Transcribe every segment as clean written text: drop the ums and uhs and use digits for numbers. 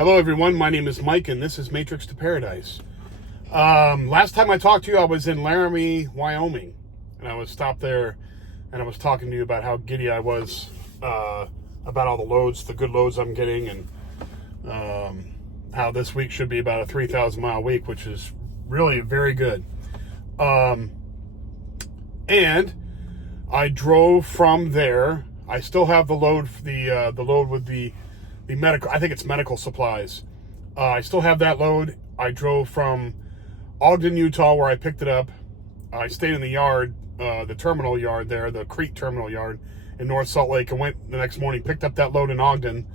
Hello everyone, my name is Mike and this is Matrix to Paradise. Last time I talked to you, I was in Laramie, Wyoming, and I was stopped there and I was talking to you about how giddy I was about all the loads, the good loads I'm getting, and how this week should be about a 3,000 mile week, which is really very good. And I drove from there. I still have the load, the load with the medical, I think it's medical supplies. I still have that load. I drove from Ogden, Utah, where I picked it up. I stayed in the yard, the terminal yard there, the Crete terminal yard in North Salt Lake, and went the next morning, picked up that load in Ogden.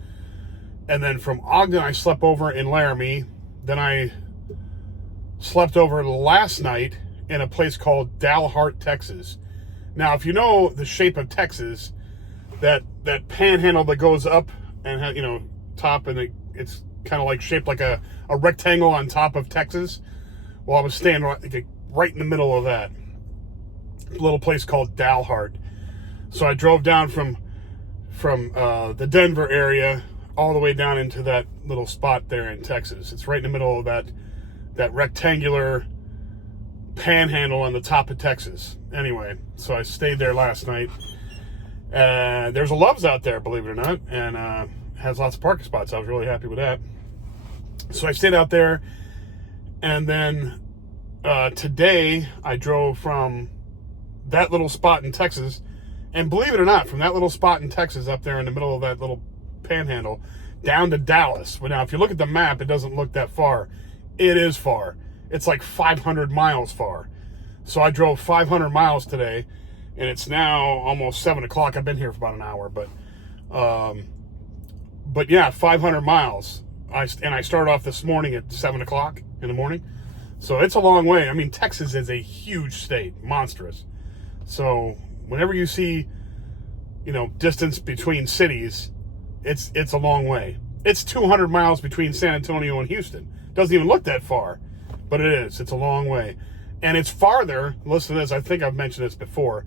And then from Ogden, I slept over in Laramie. Then I slept over last night in a place called Dalhart, Texas. Now, if you know the shape of Texas, that panhandle that goes up and top, and it's kind of like shaped like a rectangle on top of Texas. Well, I was staying right in the middle of that little place called Dalhart. So I drove down from the Denver area all the way down into that little spot there in Texas. It's right in the middle of that rectangular panhandle on the top of Texas. Anyway, so I stayed there last night. There's a Love's out there, believe it or not, and has lots of parking spots. I was really happy with that. So I stayed out there, and then today I drove from that little spot in Texas, and believe it or not, from that little spot in Texas up there in the middle of that little panhandle down to Dallas. Well, now, if you look at the map, it doesn't look that far. It is far. It's like 500 miles far. So I drove 500 miles today, and it's now almost 7 o'clock. I've been here for about an hour, but yeah, 500 miles. I started off this morning at 7 o'clock in the morning. So it's a long way. I mean, Texas is a huge state, monstrous. So whenever you see, distance between cities, it's a long way. It's 200 miles between San Antonio and Houston. Doesn't even look that far, but it is. It's a long way. And it's farther, listen to this, I think I've mentioned this before,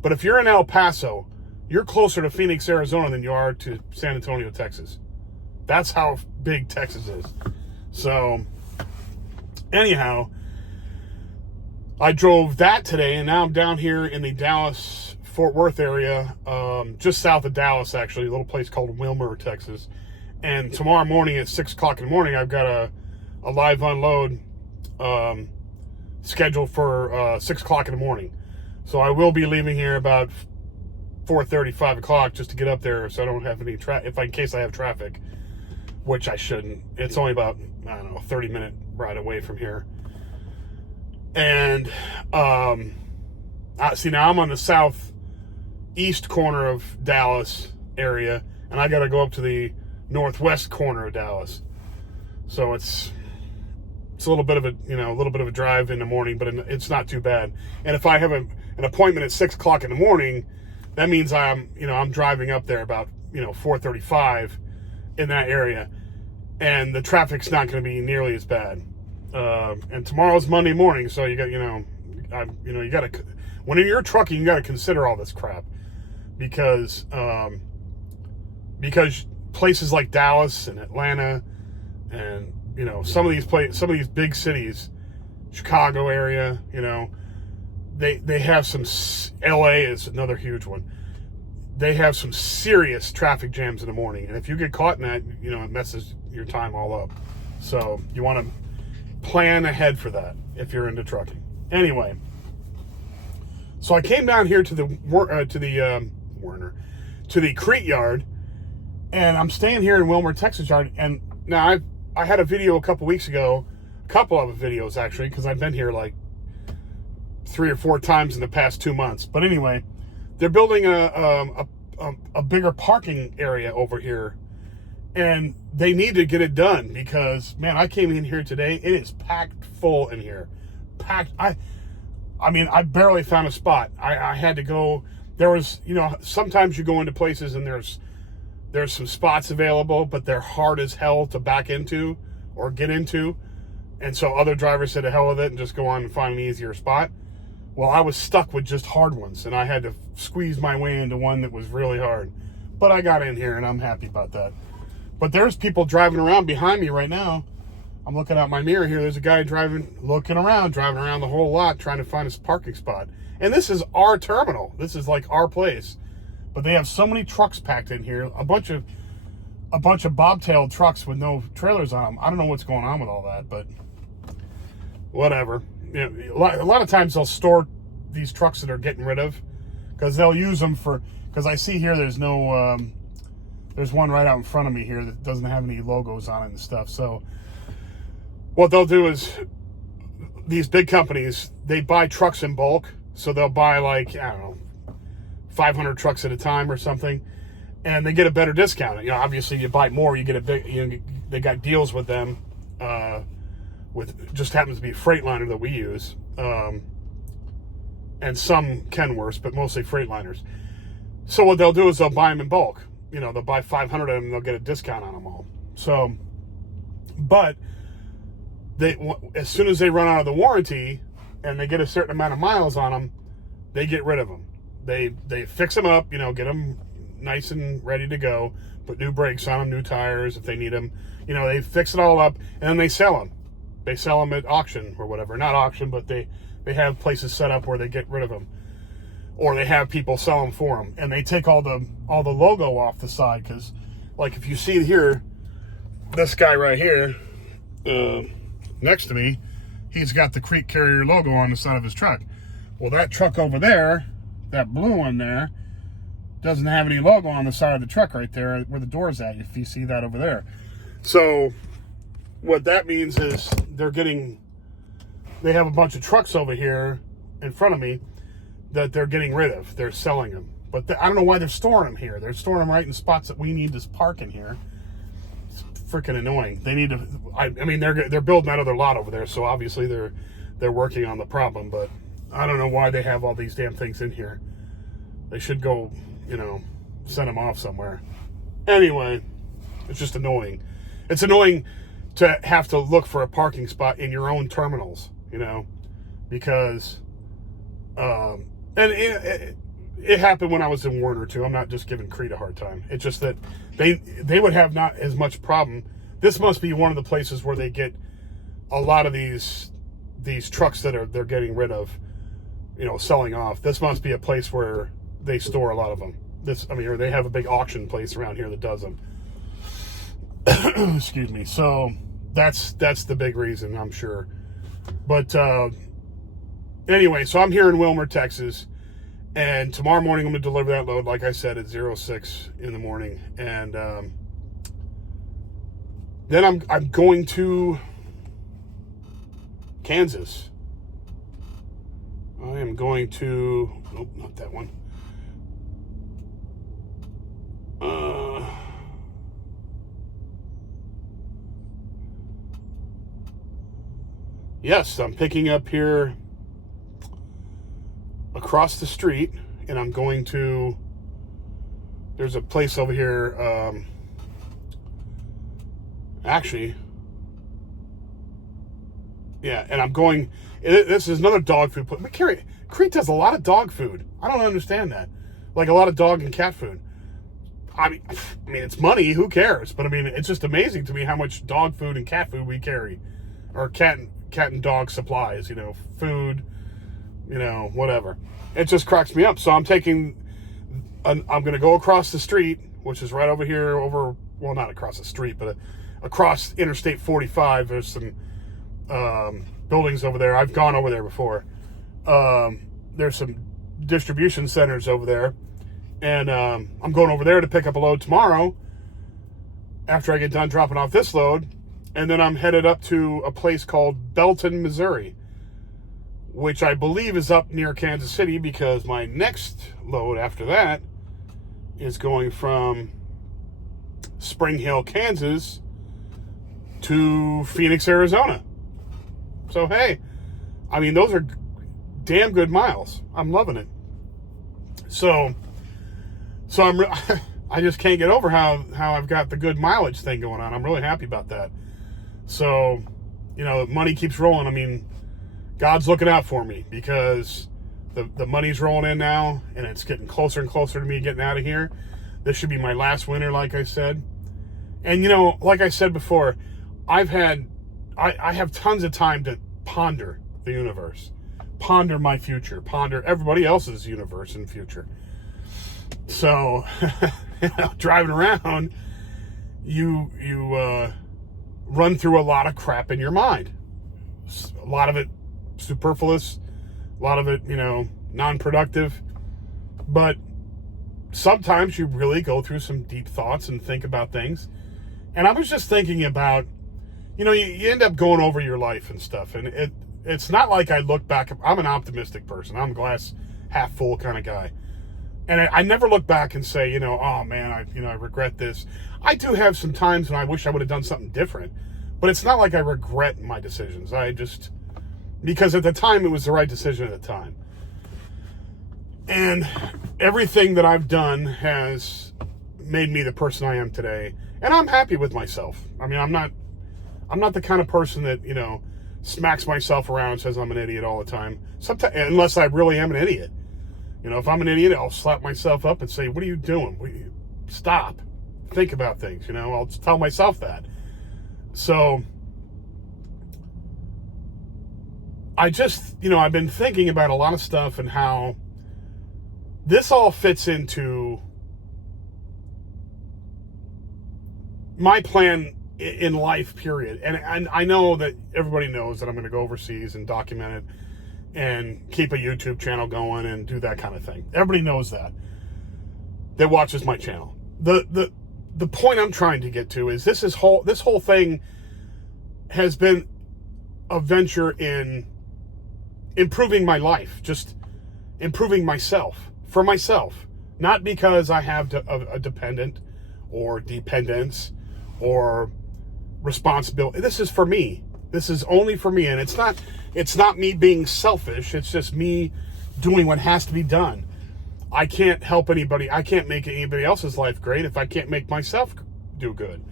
but if you're in El Paso, you're closer to Phoenix, Arizona than you are to San Antonio, Texas. That's how big Texas is. So, anyhow, I drove that today, and now I'm down here in the Dallas-Fort Worth area, just south of Dallas, actually, a little place called Wilmer, Texas. And tomorrow morning at 6 o'clock in the morning, I've got a live unload scheduled for 6 o'clock in the morning. So I will be leaving here about 4:30, 5 o'clock just to get up there so I don't have any in case I have traffic, which I shouldn't. It's only about, 30-minute ride away from here. And see, now I'm on the southeast corner of Dallas area, and I got to go up to the northwest corner of Dallas. So it's a little bit of a drive in the morning, but it's not too bad. And if I have an appointment at 6 o'clock in the morning, that means I'm driving up there about 4:35 in that area, and the traffic's not going to be nearly as bad. And tomorrow's Monday morning, so you got you got to, when you're trucking, you got to consider all this crap, because places like Dallas and Atlanta and some of these big cities, Chicago area, they have some. LA is another huge one. They have some serious traffic jams in the morning, and if you get caught in that, it messes your time all up. So you want to plan ahead for that if you're into trucking. Anyway, so I came down here to the Crete yard, and I'm staying here in Wilmer, Texas yard. And now I had a video a couple weeks ago, a couple of videos actually, because I've been here like 3 or 4 times in the past 2 months. But anyway, they're building a bigger parking area over here, and they need to get it done because, man, I came in here today. It is packed full in here. Packed. I mean, I barely found a spot. I had to go. There was, sometimes you go into places and there's some spots available, but they're hard as hell to back into or get into. And so other drivers said to hell with it and just go on and find an easier spot. Well, I was stuck with just hard ones, and I had to squeeze my way into one that was really hard. But I got in here, and I'm happy about that. But there's people driving around behind me right now. I'm looking out my mirror here. There's a guy driving around the whole lot, trying to find his parking spot. And this is our terminal. This is like our place. But they have so many trucks packed in here. A bunch of bobtailed trucks with no trailers on them. I don't know what's going on with all that, but whatever. You know, a lot of times they'll store these trucks that they're getting rid of because they'll use them for. Because I see here there's no. There's one right out in front of me here that doesn't have any logos on it and stuff. So what they'll do is these big companies, they buy trucks in bulk. So they'll buy like, I don't know, 500 trucks at a time or something, and they get a better discount. You know, obviously you buy more, you get a big, they got deals with them, with just happens to be Freightliner that we use. And some Kenworths, but mostly Freightliners. So what they'll do is they'll buy them in bulk. You know, they'll buy 500 of them and they'll get a discount on them all. So, but as soon as they run out of the warranty and they get a certain amount of miles on them, they get rid of them. They fix them up, you know, get them nice and ready to go, put new brakes on them, new tires if they need them. You know, they fix it all up and then they sell them. They sell them at auction or whatever. Not auction, but they have places set up where they get rid of them. Or they have people sell them for them, and they take all the logo off the side. Because, like, if you see here, this guy right here, next to me, he's got the Crete Carrier logo on the side of his truck. Well, that truck over there, that blue one there, doesn't have any logo on the side of the truck right there where the door's at. If you see that over there, so what that means is they have a bunch of trucks over here in front of me that they're getting rid of. They're selling them. But I don't know why they're storing them here. They're storing them right in spots that we need to park in here. It's freaking annoying. They need to, I mean, they're building that other lot over there, so obviously they're working on the problem, but I don't know why they have all these damn things in here. They should go, you know, send them off somewhere. Anyway, it's just annoying. It's annoying to have to look for a parking spot in your own terminals, you know, because and it happened when I was in Warner too. I'm not just giving Crete a hard time. It's just that they would have not as much problem. This must be one of the places where they get a lot of these trucks that they're getting rid of, you know, selling off. This must be a place where they store a lot of them. Or they have a big auction place around here that does them. Excuse me. So that's the big reason, I'm sure. But anyway, so I'm here in Wilmer, Texas, and tomorrow morning I'm going to deliver that load, like I said, at 06 in the morning. And then I'm going to Kansas. I am going to, nope, not that one. Yes, I'm picking up here across the street, and I'm going to, there's a place over here, actually, yeah, and I'm going, this is another dog food place. Crete does a lot of dog food. I don't understand that. Like a lot of dog and cat food. I mean, it's money, who cares? But I mean, it's just amazing to me how much dog food and cat food we carry. Or cat and dog supplies, you know, food, you know, whatever. It just cracks me up. So I'm going to go across the street, which is right over here, well, not across the street, but across Interstate 45. There's some buildings over there. I've gone over there before. There's some distribution centers over there. And I'm going over there to pick up a load tomorrow after I get done dropping off this load. And then I'm headed up to a place called Belton, Missouri, which I believe is up near Kansas City, because my next load after that is going from Spring Hill, Kansas to Phoenix, Arizona. So, hey, I mean, those are damn good miles. I'm loving it. So I just can't get over how I've got the good mileage thing going on. I'm really happy about that. So, you know, money keeps rolling. I mean, God's looking out for me, because the money's rolling in now, and it's getting closer and closer to me getting out of here. This should be my last winter, like I said. And, like I said before, I have tons of time to ponder the universe, ponder my future, ponder everybody else's universe and future. So, driving around, you run through a lot of crap in your mind. A lot of it superfluous, a lot of it, non-productive. But sometimes you really go through some deep thoughts and think about things. And I was just thinking about, you end up going over your life and stuff. And it's not like I look back. I'm an optimistic person. I'm a glass half full kind of guy. And I never look back and say, oh man, I regret this. I do have some times when I wish I would have done something different. But it's not like I regret my decisions. Because at the time it was the right decision at the time. And everything that I've done has made me the person I am today. And I'm happy with myself. I mean, I'm not the kind of person that, smacks myself around and says I'm an idiot all the time. Sometimes, unless I really am an idiot. If I'm an idiot, I'll slap myself up and say, what are you doing? Stop. Think about things, I'll tell myself that. So I just, I've been thinking about a lot of stuff and how this all fits into my plan in life, period. And I know that everybody knows that I'm going to go overseas and document it and keep a YouTube channel going and do that kind of thing. Everybody knows that watches my channel. The point I'm trying to get to is this whole thing has been a venture in improving my life, just improving myself, for myself, not because I have a dependent or dependence or responsibility. This is for me. This is only for me. And it's not me being selfish. It's just me doing what has to be done. I can't help anybody. I can't make anybody else's life great if I can't make myself do good.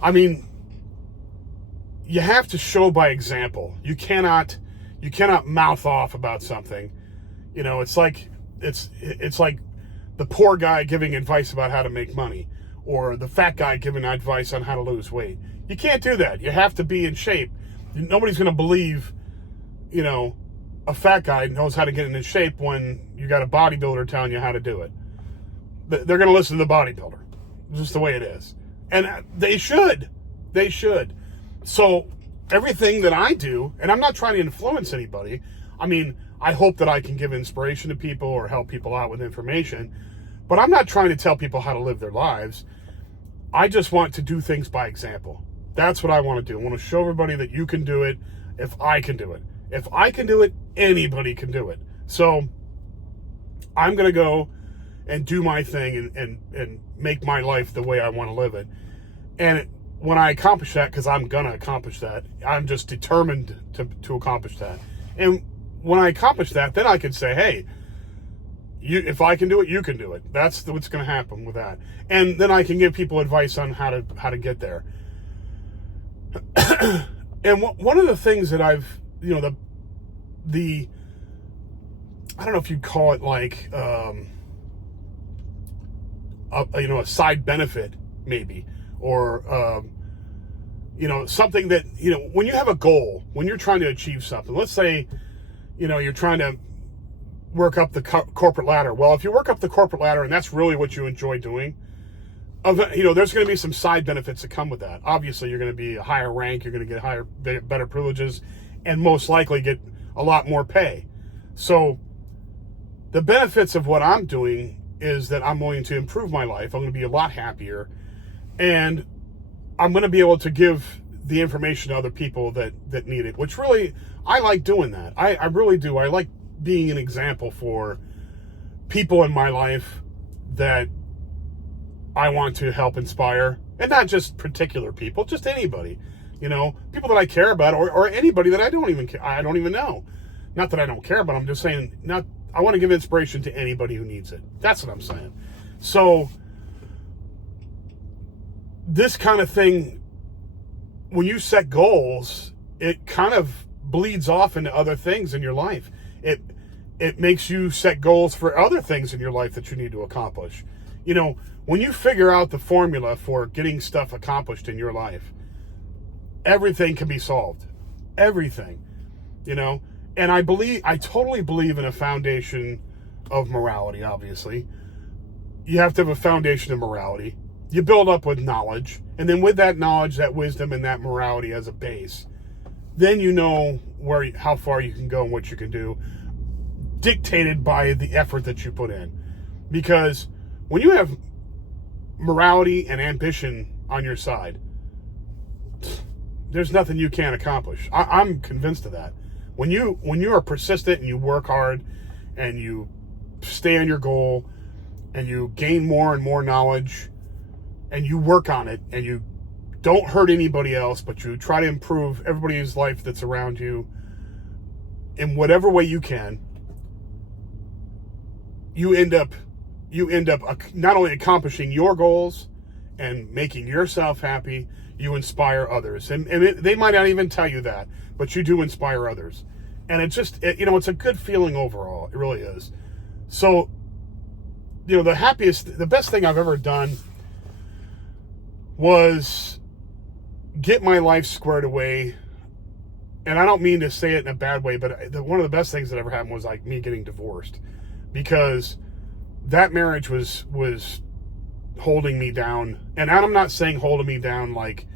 I mean, you have to show by example. You cannot mouth off about something. It's like the poor guy giving advice about how to make money, or the fat guy giving advice on how to lose weight. You can't do that. You have to be in shape. Nobody's going to believe, a fat guy knows how to get in shape when you got a bodybuilder telling you how to do it. They're going to listen to the bodybuilder. It's just the way it is. And they should. They should. So everything that I do, and I'm not trying to influence anybody. I mean, I hope that I can give inspiration to people or help people out with information, but I'm not trying to tell people how to live their lives. I just want to do things by example. That's what I want to do. I want to show everybody that you can do it if I can do it. If I can do it, anybody can do it. So I'm going to go and do my thing and make my life the way I want to live it. And when I accomplish that, because I'm going to accomplish that, I'm just determined to accomplish that. And when I accomplish that, then I can say, hey, if I can do it, you can do it. That's what's going to happen with that. And then I can give people advice on how to get there. And one of the things that I've, the I don't know if you'd call it like, a side benefit maybe, or, something that, when you have a goal, when you're trying to achieve something, let's say, you're trying to work up the corporate ladder. Well, if you work up the corporate ladder and that's really what you enjoy doing, there's going to be some side benefits that come with that. Obviously, you're going to be a higher rank, you're going to get better privileges, and most likely get a lot more pay. So the benefits of what I'm doing is that I'm going to improve my life. I'm going to be a lot happier, and I'm going to be able to give the information to other people that need it, which really, I like doing that. I really do. I like being an example for people in my life that I want to help inspire, and not just particular people, just anybody, people that I care about, or anybody that I don't even know. Not that I don't care, but I'm just saying, I want to give inspiration to anybody who needs it. That's what I'm saying. So this kind of thing, when you set goals, it kind of bleeds off into other things in your life. It makes you set goals for other things in your life that you need to accomplish. You know, when you figure out the formula for getting stuff accomplished in your life, everything can be solved. Everything, you know. And I totally believe in a foundation of morality, obviously. You have to have a foundation of morality. You build up with knowledge. And then with that knowledge, that wisdom, and that morality as a base, then you know how far you can go and what you can do, dictated by the effort that you put in. Because when you have morality and ambition on your side, there's nothing you can't accomplish. I'm convinced of that. When you are persistent and you work hard and you stay on your goal and you gain more and more knowledge and you work on it and you don't hurt anybody else, but you try to improve everybody's life that's around you in whatever way you can, you end up not only accomplishing your goals and making yourself happy, you inspire others. And they might not even tell you that, but you do inspire others. And it's a good feeling overall. It really is. So, you know, the best thing I've ever done was get my life squared away. And I don't mean to say it in a bad way, but one of the best things that ever happened was like me getting divorced, because that marriage was holding me down. And I'm not saying holding me down like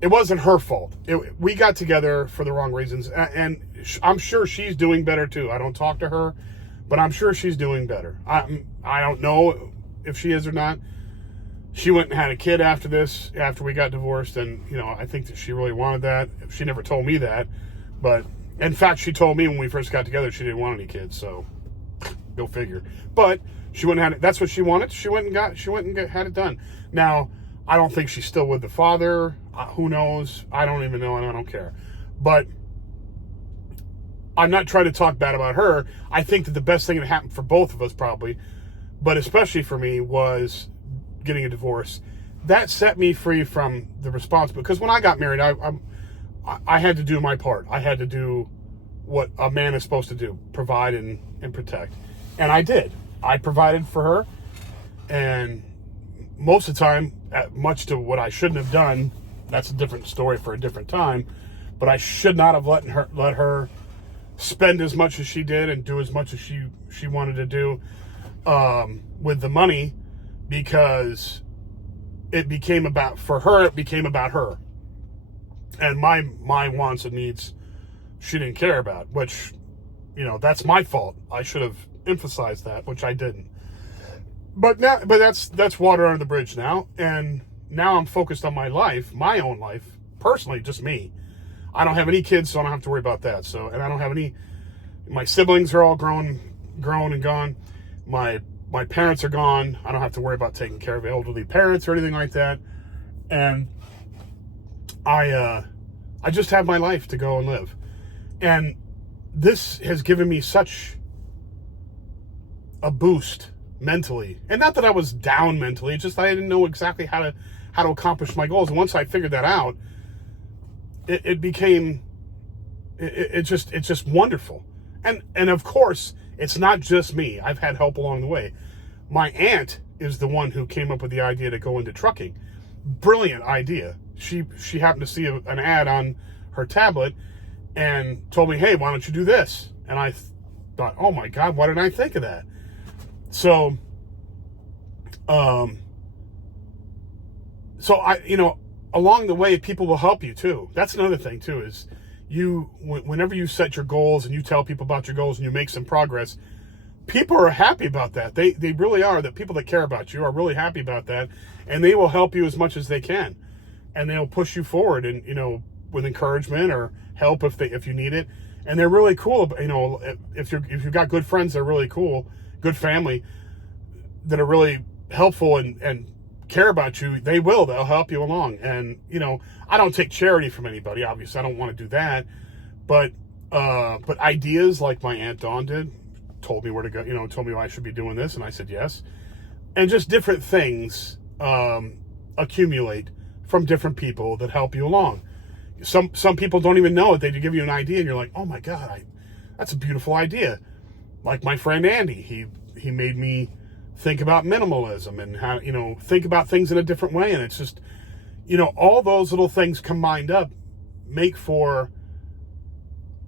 it wasn't her fault. We got together for the wrong reasons, and I'm sure she's doing better too. I don't talk to her, but I'm sure she's doing better. I don't know if she is or not. She went and had a kid after we got divorced, and you know, I think that she really wanted that. She never told me that, but in fact, she told me when we first got together she didn't want any kids. So go figure. But she went and had it. That's what she wanted. She went and had it done. Now, I don't think she's still with the father. Who knows? I don't even know, and I don't care. But I'm not trying to talk bad about her. I think that the best thing that happened for both of us, probably, but especially for me, was getting a divorce. That set me free from the responsibility. Because when I got married, I had to do my part. I had to do what a man is supposed to do: provide and protect. And I did. I provided for her, and most of the time, much to what I shouldn't have done. That's a different story for a different time. But I should not have let her spend as much as she did and do as much as she wanted to do with the money, because it became about her, and my wants and needs she didn't care about, which, you know, that's my fault. I should have emphasized that, which I didn't. But that's water under the bridge now, and now I'm focused on my life, my own life, personally, just me. I don't have any kids, so I don't have to worry about that. So, and I don't have any. My siblings are all grown and gone. My parents are gone. I don't have to worry about taking care of elderly parents or anything like that. And I just have my life to go and live. And this has given me such a boost mentally. And not that I was down mentally, it's just I didn't know exactly how to accomplish my goals. And once I figured that out, it's just wonderful. And of course, it's not just me. I've had help along the way. My aunt is the one who came up with the idea to go into trucking. Brilliant idea. She happened to see an ad on her tablet and told me, hey, why don't you do this? And I thought, oh my God, why didn't I think of that? So along the way, people will help you too. That's another thing too, is whenever you set your goals and you tell people about your goals and you make some progress, people are happy about that. They really are. The people that care about you are really happy about that, and they will help you as much as they can, and they'll push you forward, and with encouragement or help if you need it. And they're really cool. If you've got good friends, they're really cool. Good family that are really helpful and care about you, they'll help you along. And I don't take charity from anybody, obviously. I don't want to do that, but ideas like my Aunt Dawn did, told me where to go, told me I should be doing this, and I said yes. And just different things accumulate from different people that help you along. Some people don't even know it. They give you an idea and you're like, oh my God, that's a beautiful idea. Like my friend Andy, he made me think about minimalism and how, think about things in a different way. And it's just, all those little things combined up make for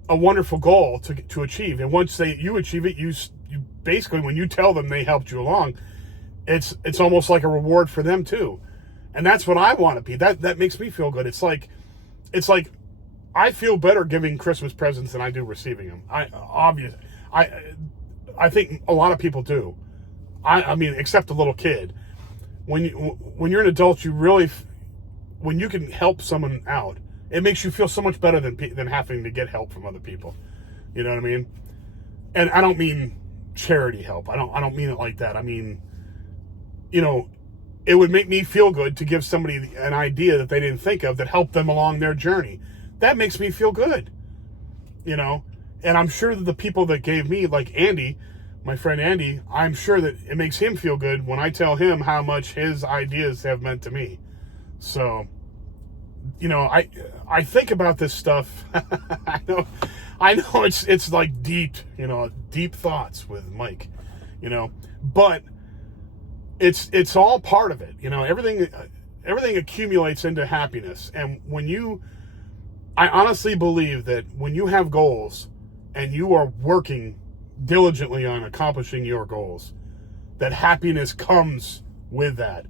a wonderful goal to achieve. And once you achieve it, you basically, when you tell them they helped you along, it's almost like a reward for them too. And that's what I want to be. That makes me feel good. It's like I feel better giving Christmas presents than I do receiving them. I think a lot of people do. I mean, except a little kid. When you're an adult, when you can help someone out, it makes you feel so much better than having to get help from other people. You know what I mean? And I don't mean charity help. I don't mean it like that. I mean, it would make me feel good to give somebody an idea that they didn't think of that helped them along their journey. That makes me feel good. And I'm sure that the people that gave me, like Andy, my friend Andy, I'm sure that it makes him feel good when I tell him how much his ideas have meant to me. So, I think about this stuff. I know it's like deep thoughts with Mike, but it's all part of it. Everything accumulates into happiness. And I honestly believe that when you have goals and you are working diligently on accomplishing your goals, that happiness comes with that.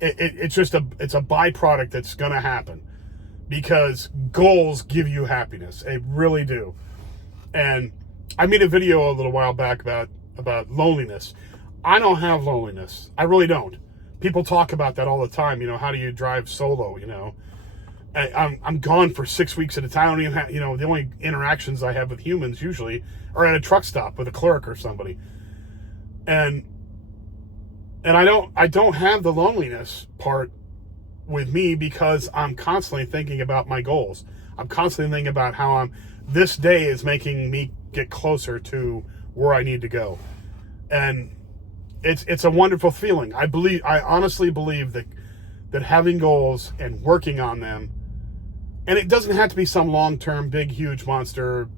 It's a byproduct that's going to happen because goals give you happiness. They really do. And I made a video a little while back about loneliness. I don't have loneliness. I really don't. People talk about that all the time. How do you drive solo? I'm gone for 6 weeks at a time. I don't even have, the only interactions I have with humans usually are at a truck stop with a clerk or somebody. And I don't have the loneliness part with me because I'm constantly thinking about my goals. I'm constantly thinking about how this day is making me get closer to where I need to go. And it's a wonderful feeling. I honestly believe that having goals and working on them, and it doesn't have to be some long-term, big, huge monster,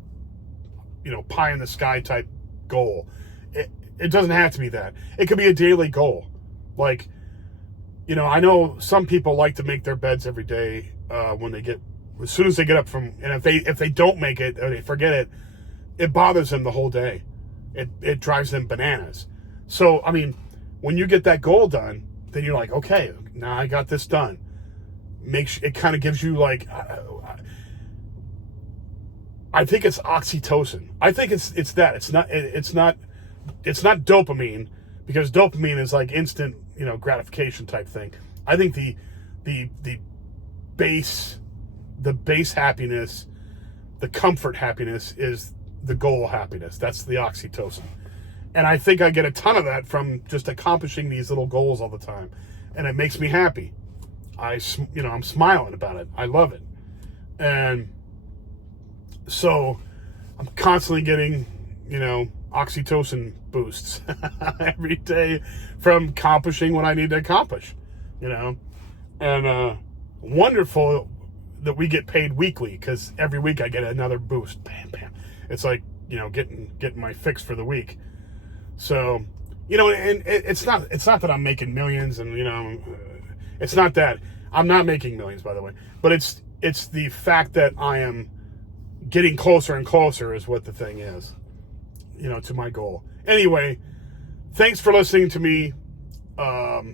pie in the sky type goal. It doesn't have to be that. It could be a daily goal. Like, I know some people like to make their beds every day as soon as they get up and if they don't make it or they forget it, it bothers them the whole day. It drives them bananas. So, I mean, when you get that goal done, then you're like, okay, now I got this done. It kind of gives you like, I think it's oxytocin. I think it's that. It's not dopamine, because dopamine is like instant, gratification type thing. I think the base happiness, the comfort happiness is the goal happiness. That's the oxytocin. And I think I get a ton of that from just accomplishing these little goals all the time. And it makes me happy. I'm smiling about it. I love it. And so I'm constantly getting, oxytocin boosts every day from accomplishing what I need to accomplish, and wonderful that we get paid weekly, because every week I get another boost. Bam, bam. It's like, getting my fix for the week. So, and it's not that I'm making millions, and, it's not that. I'm not making millions, by the way, but it's the fact that I am getting closer and closer is what the thing is, to my goal. Anyway, thanks for listening to me. I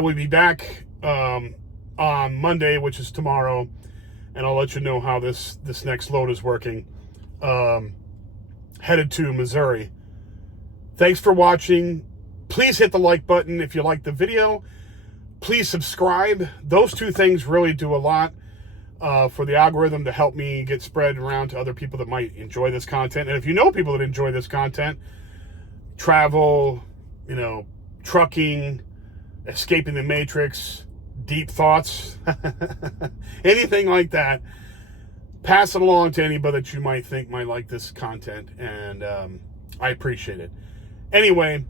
will be back on Monday, which is tomorrow, and I'll let you know how this next load is working. Headed to Missouri. Thanks for watching. Please hit the like button if you like the video. Please subscribe. Those two things really do a lot for the algorithm to help me get spread around to other people that might enjoy this content. And if you know people that enjoy this content, travel, trucking, escaping the matrix, deep thoughts, anything like that, pass it along to anybody that you might think might like this content, and I appreciate it. Anyway,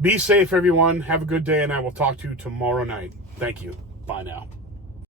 be safe, everyone. Have a good day, and I will talk to you tomorrow night. Thank you. Bye now.